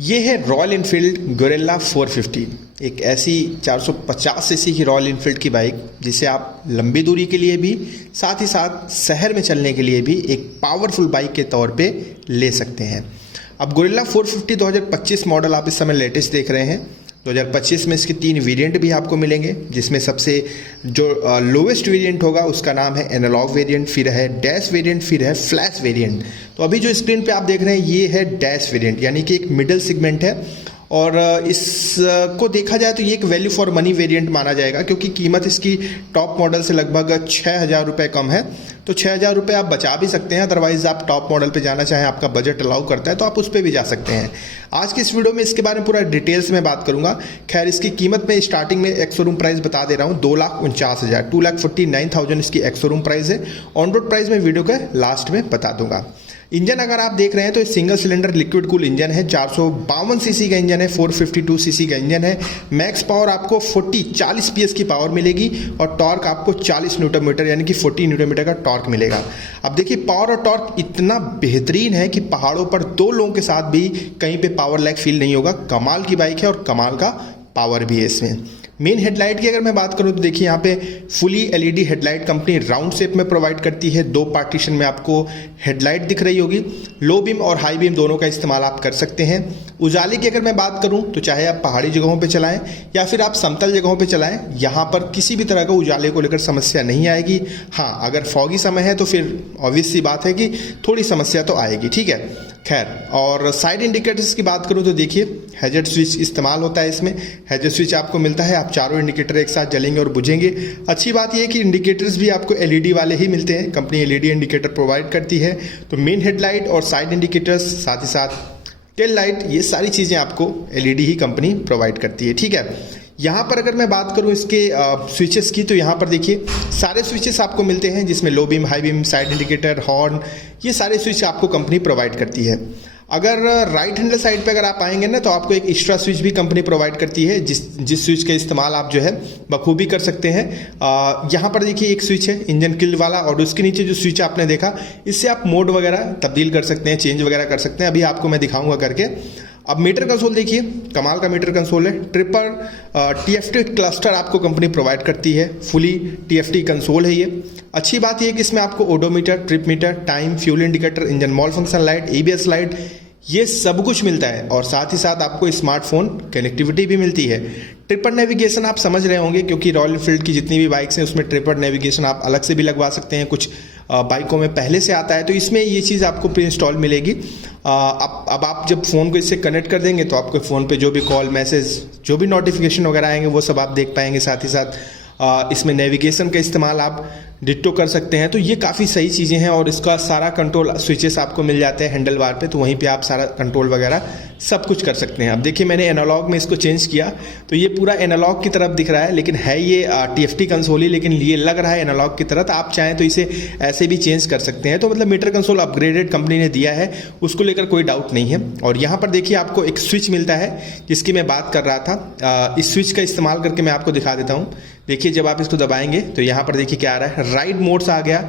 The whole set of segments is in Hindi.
ये है रॉयल इनफील्ड गोरिल्ला 450, एक ऐसी 450 सीसी की रॉयल इनफील्ड की बाइक जिसे आप लंबी दूरी के लिए भी साथ ही साथ शहर में चलने के लिए भी एक पावरफुल बाइक के तौर पे ले सकते हैं। अब गोरिल्ला 450 2025 मॉडल आप इस समय लेटेस्ट देख रहे हैं। 2025 में इसके 3 वेरिएंट भी आपको मिलेंगे, जिसमें सबसे जो लोवेस्ट वेरिएंट होगा उसका नाम है एनालॉग वेरिएंट, फिर है डैश वेरिएंट, फिर है फ्लैश वेरिएंट। तो अभी जो स्क्रीन पे आप देख रहे हैं ये है डैश वेरिएंट, यानी कि एक मिडिल सेगमेंट है और इसको देखा जाए तो ये एक वैल्यू फॉर मनी वेरिएंट माना जाएगा, क्योंकि कीमत इसकी टॉप मॉडल से लगभग 6,000 रुपये कम है। तो 6,000 रुपये आप बचा भी सकते हैं, अदरवाइज आप टॉप मॉडल पे जाना चाहें, आपका बजट अलाउ करता है तो आप उस पर भी जा सकते हैं। आज की इस वीडियो में इसके बारे में पूरा डिटेल्स में बात करूंगा। खैर, इसकी कीमत में स्टार्टिंग में एक्स शोरूम प्राइस बता दे रहा हूँ 2,49,000, 2,49,000 इसकी एक्स शोरूम प्राइस है। ऑन रोड प्राइस में वीडियो के लास्ट में बता दूंगा। इंजन अगर आप देख रहे हैं तो single cylinder liquid cool engine है, 452 सीसी का इंजन है, 452 सीसी का इंजन है। मैक्स पावर आपको 40 पीएस की पावर मिलेगी और टॉर्क आपको 40 न्यूटन मीटर यानी कि 40 न्यूटन मीटर का टॉर्क मिलेगा। अब देखिए, पावर और टॉर्क इतना बेहतरीन है कि पहाड़ों पर 2 लोगों के साथ भी कहीं पे पावर लैग फील नहीं होगा। कमाल की बाइक है और कमाल का पावर भी है इसमें। मेन हेडलाइट की अगर मैं बात करूं तो देखिए, यहाँ पे fully LED headlight company round shape में प्रोवाइड करती है। 2 पार्टीशन में आपको हेडलाइट दिख रही होगी। लो बीम और हाई बीम दोनों का इस्तेमाल आप कर सकते हैं। उजाले की अगर मैं बात करूं तो चाहे आप पहाड़ी जगहों पे चलाएं या फिर आप समतल जगहों पे चलाएं, यहाँ पर किसी भी तरह का उजाले को लेकर समस्या नहीं आएगी। हाँ, अगर फॉगी समय है तो फिर ऑब्वियस सी बात है कि थोड़ी समस्या तो आएगी, ठीक है। खैर, और साइड इंडिकेटर्स की बात करूं तो देखिए, हैजर्ड स्विच इस्तेमाल होता है इसमें। हैजर्ड स्विच आपको मिलता है, आप चारों इंडिकेटर एक साथ जलेंगे और बुझेंगे। अच्छी बात यह है कि इंडिकेटर्स भी आपको एलईडी वाले ही मिलते हैं, कंपनी एलईडी इंडिकेटर प्रोवाइड करती है। तो मेन हेडलाइट और साइड इंडिकेटर्स, साथ ही साथ टेल लाइट, ये सारी चीज़ें आपको एलईडी ही कंपनी प्रोवाइड करती है, ठीक है। यहाँ पर अगर मैं बात करूँ इसके स्विचेस की तो यहाँ पर देखिए सारे स्विचेस आपको मिलते हैं, जिसमें low beam, high beam, side indicator, horn, ये सारे स्विच आपको कंपनी प्रोवाइड करती है। अगर राइट हैंडल साइड पे अगर आप आएंगे ना तो आपको एक एक्स्ट्रा स्विच भी कंपनी प्रोवाइड करती है, जिस स्विच का इस्तेमाल आप जो है बखूबी कर सकते हैं। यहाँ पर देखिए एक स्विच है इंजन किल वाला, और उसके नीचे जो स्विच आपने देखा, इससे आप मोड वगैरह तब्दील कर सकते हैं, चेंज वगैरह कर सकते हैं। अभी आपको मैं दिखाऊंगा करके। अब मीटर कंसोल देखिए, कमाल का मीटर कंसोल है। ट्रिपल टीएफटी क्लस्टर आपको कंपनी प्रोवाइड करती है, फुली टीएफटी कंसोल है ये। अच्छी बात यह है कि इसमें आपको odometer, trip meter, time, fuel indicator, engine mall function light, ABS light, ये सब कुछ मिलता है। और साथ ही साथ आपको स्मार्टफोन कनेक्टिविटी भी मिलती है। ट्रिपल नेविगेशन आप समझ रहे होंगे, क्योंकि रॉयल एनफील्ड की जितनी भी बाइक्स हैं उसमें ट्रिपल नेविगेशन आप अलग से भी लगवा सकते हैं। कुछ बाइकों में पहले से आता है, तो इसमें ये चीज़ आपको प्री इंस्टॉल मिलेगी। अब आप जब फ़ोन को इससे कनेक्ट कर देंगे तो आपके फ़ोन पे जो भी कॉल, मैसेज, जो भी नोटिफिकेशन वगैरह आएंगे वो सब आप देख पाएंगे। साथ ही साथ इसमें नेविगेशन का इस्तेमाल आप डिट्टो कर सकते हैं। तो ये काफ़ी सही चीज़ें हैं और इसका सारा कंट्रोल स्विचेस आपको मिल जाते हैं हैंडल बार पे, तो वहीं पे आप सारा कंट्रोल वगैरह सब कुछ कर सकते हैं। अब देखिए, मैंने एनालॉग में इसको चेंज किया तो ये पूरा एनालॉग की तरफ दिख रहा है, लेकिन है ये टीएफटी कंसोल ही, लेकिन ये लग रहा है एनालॉग की तरह। तो आप चाहें तो इसे ऐसे भी चेंज कर सकते हैं। तो मतलब मीटर कंसोल अपग्रेडेड कंपनी ने दिया है, उसको लेकर कोई डाउट नहीं है। और यहाँ पर देखिए आपको एक स्विच मिलता है जिसकी मैं बात कर रहा था। इस स्विच का इस्तेमाल करके मैं आपको दिखा देता हूँ। देखिए, जब आप इसको दबाएंगे तो यहाँ पर देखिए क्या आ रहा है, राइड मोड्स आ गया,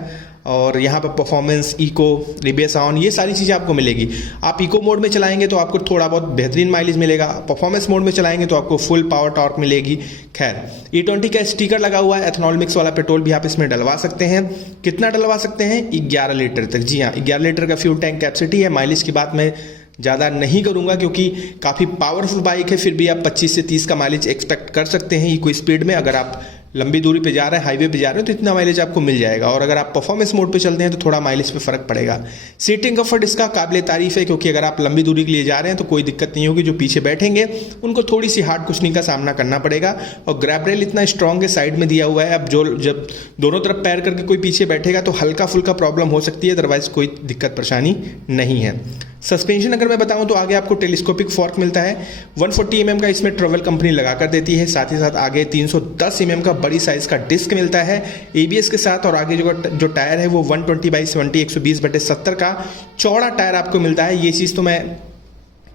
और यहाँ पर परफॉर्मेंस, इको, रिबेस ऑन, ये सारी चीज़ें आपको मिलेगी। आप इको मोड में चलाएंगे तो आपको थोड़ा बहुत बेहतरीन माइलेज मिलेगा, परफॉर्मेंस मोड में चलाएंगे तो आपको फुल पावर टॉर्क मिलेगी। खैर, E20 का स्टिकर लगा हुआ है, एथनॉल मिक्स वाला पेट्रोल भी आप इसमें डलवा सकते हैं। कितना डलवा सकते हैं? 11 लीटर तक। जी हाँ, 11 लीटर का फ्यूल टैंक कैपेसिटी है। माइलेज की बात मैं ज़्यादा नहीं करूंगा क्योंकि काफ़ी पावरफुल बाइक है, फिर भी आप 25 से 30 का माइलेज एक्सपेक्ट कर सकते हैं इको स्पीड में। अगर आप लंबी दूरी पे जा रहे हैं, हाईवे पे जा रहे हैं, तो इतना माइलेज आपको मिल जाएगा। और अगर आप परफॉर्मेंस मोड पे चलते हैं तो थोड़ा माइलेज पे फर्क पड़ेगा। सीटिंग कंफर्ट इसका काबिल तारीफ है, क्योंकि अगर आप लंबी दूरी के लिए जा रहे हैं तो कोई दिक्कत नहीं होगी। जो पीछे बैठेंगे उनको थोड़ी सी हार्ड कुशनिंग का सामना करना पड़ेगा। और ग्रैब रेल इतना स्ट्रॉन्ग है, साइड में दिया हुआ है। अब जब दोनों तरफ पैर करके कोई पीछे बैठेगा तो हल्का फुल्का प्रॉब्लम हो सकती है, अदरवाइज कोई दिक्कत परेशानी नहीं है। सस्पेंशन अगर मैं बताऊं तो आगे आपको टेलीस्कोपिक फॉर्क मिलता है। 140 mm का इसमें ट्रेवल कंपनी लगा कर देती है। साथ ही साथ आगे 310 mm का बड़ी साइज का डिस्क मिलता है एबीएस के साथ। और आगे जो टायर है वो 120/70 120/70 का चौड़ा टायर आपको मिलता है। ये चीज़ तो मैं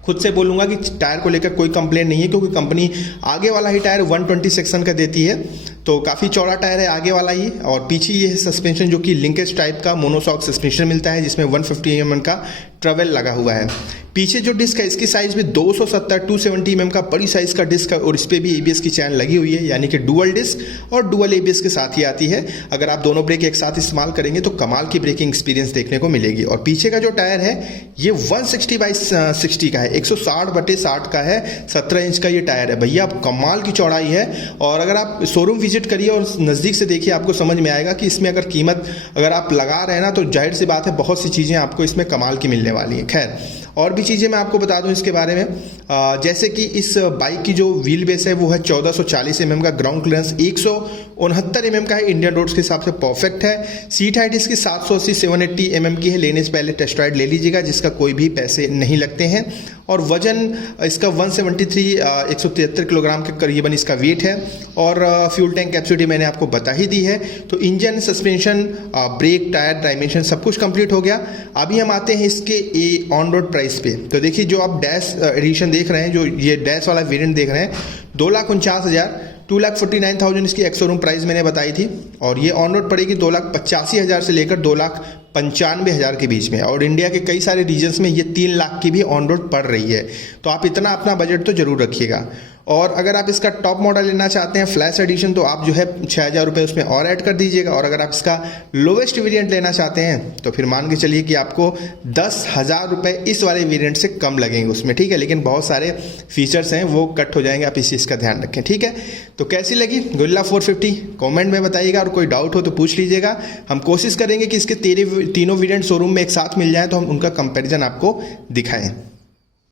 खुद से बोलूँगा कि टायर को लेकर कोई कंप्लेंट नहीं है, क्योंकि कंपनी आगे वाला ही टायर 120 सेक्शन का देती है। तो काफ़ी चौड़ा टायर है आगे वाला ये, और पीछे ये सस्पेंशन जो कि लिंकेज टाइप का मोनोशॉक सस्पेंशन मिलता है, जिसमें 150 mm का ट्रैवल लगा हुआ है। पीछे जो डिस्क है इसकी साइज भी 270 mm का बड़ी साइज का डिस्क है, और इस पर भी ABS की चैन लगी हुई है, यानी कि डुअल डिस्क और डुअल ABS के साथ ही आती है। अगर आप दोनों ब्रेक एक साथ इस्तेमाल करेंगे तो कमाल की ब्रेकिंग एक्सपीरियंस देखने को मिलेगी। और पीछे का जो टायर है ये 160/60 का है, 160/60 का है, 17 इंच का ये टायर है भैया, कमाल की चौड़ाई है। और अगर आप शोरूम विजिट करिए और नज़दीक से देखिए, आपको समझ में आएगा कि इसमें अगर कीमत अगर आप लगा रहे हैं ना, तो जाहिर सी बात है बहुत सी चीज़ें आपको इसमें कमाल की मिलने वाली है। खैर, और भी चीज़ें मैं आपको बता दूं इसके बारे में, जैसे कि इस बाइक की जो व्हील बेस है वो है 1440 mm का, ग्राउंड क्लियरेंस 169 mm का है, इंडियन रोड्स के हिसाब से परफेक्ट है। सीट हाइट इसकी 780-780 mm की है। लेने से पहले टेस्ट राइड ले लीजिएगा, जिसका कोई भी पैसे नहीं लगते हैं। और वजन इसका 173 किलोग्राम के करीबन इसका वेट है। और फ्यूल टैंक कैपेसिटी मैंने आपको बता ही दी है। तो engine, suspension, brake, tyre, dimension सब कुछ कंप्लीट हो गया। अभी हम आते हैं इसके ऑन रोड प्राइस पे। तो देखिए, जो आप डैश एडिशन देख रहे हैं, जो ये डैश वाला वेरिएंट देख रहे हैं, 2,49,000, 2,49,000 इसकी एक्स-शोरूम प्राइस मैंने बताई थी। और ये ऑन रोड पड़ेगी 2,85,000 से लेकर 2,95,000 के बीच में। और इंडिया के कई सारे रीजन्स में ये 3 लाख की भी ऑन रोड पड़ रही है। तो आप इतना अपना बजट तो जरूर रखिएगा। और अगर आप इसका टॉप मॉडल लेना चाहते हैं, फ्लैश एडिशन, तो आप जो है 6,000 रुपये उसमें और ऐड कर दीजिएगा। और अगर आप इसका लोवेस्ट वेरिएंट लेना चाहते हैं तो फिर मान के चलिए कि आपको 10,000 रुपये इस वाले वेरिएंट से कम लगेंगे उसमें, ठीक है। लेकिन बहुत सारे फीचर्स हैं वो कट हो जाएंगे, आप इस चीज़ का ध्यान रखें, ठीक है। तो कैसी लगी गोरिल्ला 450 कमेंट में बताइएगा, और कोई डाउट हो तो पूछ लीजिएगा। हम कोशिश करेंगे कि इसके तीनों वेरिएंट शोरूम में एक साथ मिल जाए तो हम उनका कंपैरिजन आपको दिखाएं।